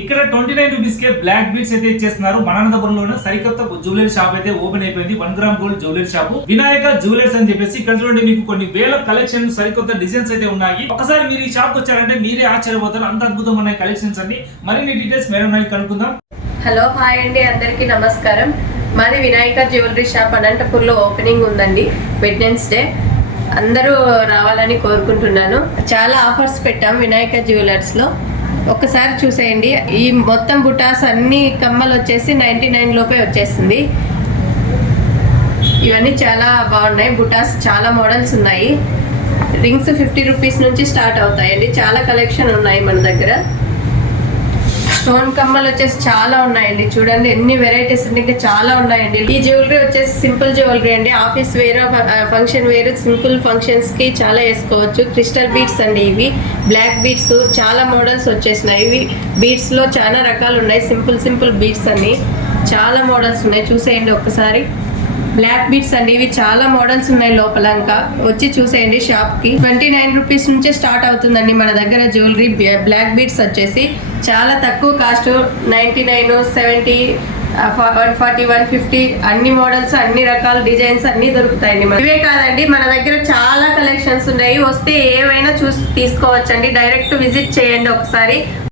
ఇక్కడ 29 రూపీస్ కే black beads అయితే ఇచ్చేస్తున్నారు. మనంతపురంలోనే సరికొత్త జ్యువెలరీ షాప్ అయితే ఓపెన్ అయిపోయింది. 1 gram gold jewellery shop Vinayaka jewellers అని చెప్పేసి ఇక్కడ చూడండి, మీకు కొన్ని వేల కలెక్షన్ సరికొత్త డిజైన్స్ అయితే ఉన్నాయి. ఒకసారి మీరు ఈ షాప్ వచ్చారంటే మీరే ఆశ్చర్యపోతారు, అంత అద్భుతంగా ఉన్నాయి కలెక్షన్స్ అన్ని. మరిన్ని డీటెయిల్స్ మేడం కనుక్కుందాం. హలో హాయ్ అండి, అందరికీ నమస్కారం. మాది వినాయక జ్యువెలరీ షాప్ అనంతపూర్లో ఓపెనింగ్ ఉందండి వెడ్నెస్డే. అందరూ రావాలని కోరుకుంటున్నాను. చాలా ఆఫర్స్ పెట్టాం వినాయక జ్యువెలర్స్లో, ఒక్కసారి చూసేయండి. ఈ మొత్తం బుటాస్ అన్ని కమ్మలు వచ్చేసి 99 లోపే వచ్చేస్తుంది. ఇవన్నీ చాలా బాగున్నాయి. బుటాస్ చాలా మోడల్స్ ఉన్నాయి. రింగ్స్ 50 రూపీస్ నుంచి స్టార్ట్ అవుతాయండి. చాలా కలెక్షన్ ఉన్నాయి మన దగ్గర. స్టోన్ కమ్మలు వచ్చేసి చాలా ఉన్నాయండి. చూడండి ఎన్ని వెరైటీస్ ఇంకా చాలా ఉన్నాయండి. ఈ జ్యువెలరీ వచ్చేసి సింపుల్ జ్యువెలరీ అండి. Office wear, function wear, simple functions కి చాలా వేసుకోవచ్చు. క్రిస్టల్ బీడ్స్ అండి ఇవి. బ్లాక్ బీడ్స్ చాలా మోడల్స్ వచ్చేసినాయి. ఇవి బీడ్స్ లో చాలా రకాలు ఉన్నాయి. సింపుల్ బీడ్స్ అన్ని చాలా మోడల్స్ ఉన్నాయి. చూసేయండి ఒక్కసారి. బ్లాక్ బీడ్స్ అండి, ఇవి చాలా మోడల్స్ ఉన్నాయి. లోపల ఇంకా వచ్చి చూసేయండి షాప్ కి. 29 రూపీస్ నుంచే స్టార్ట్ అవుతుందండి మన దగ్గర జ్యువెలరీ. బ్లాక్ బీడ్స్ వచ్చేసి చాలా తక్కువ కాస్ట్, 99, 70, 140, 150 అన్ని మోడల్స్, అన్ని రకాల డిజైన్స్ అన్ని దొరుకుతాయండి. ఇవే కాదండి, మన దగ్గర చాలా కలెక్షన్స్ ఉన్నాయి. వస్తే ఏవైనా చూసి తీసుకోవచ్చండి. డైరెక్ట్ విజిట్ చేయండి ఒకసారి.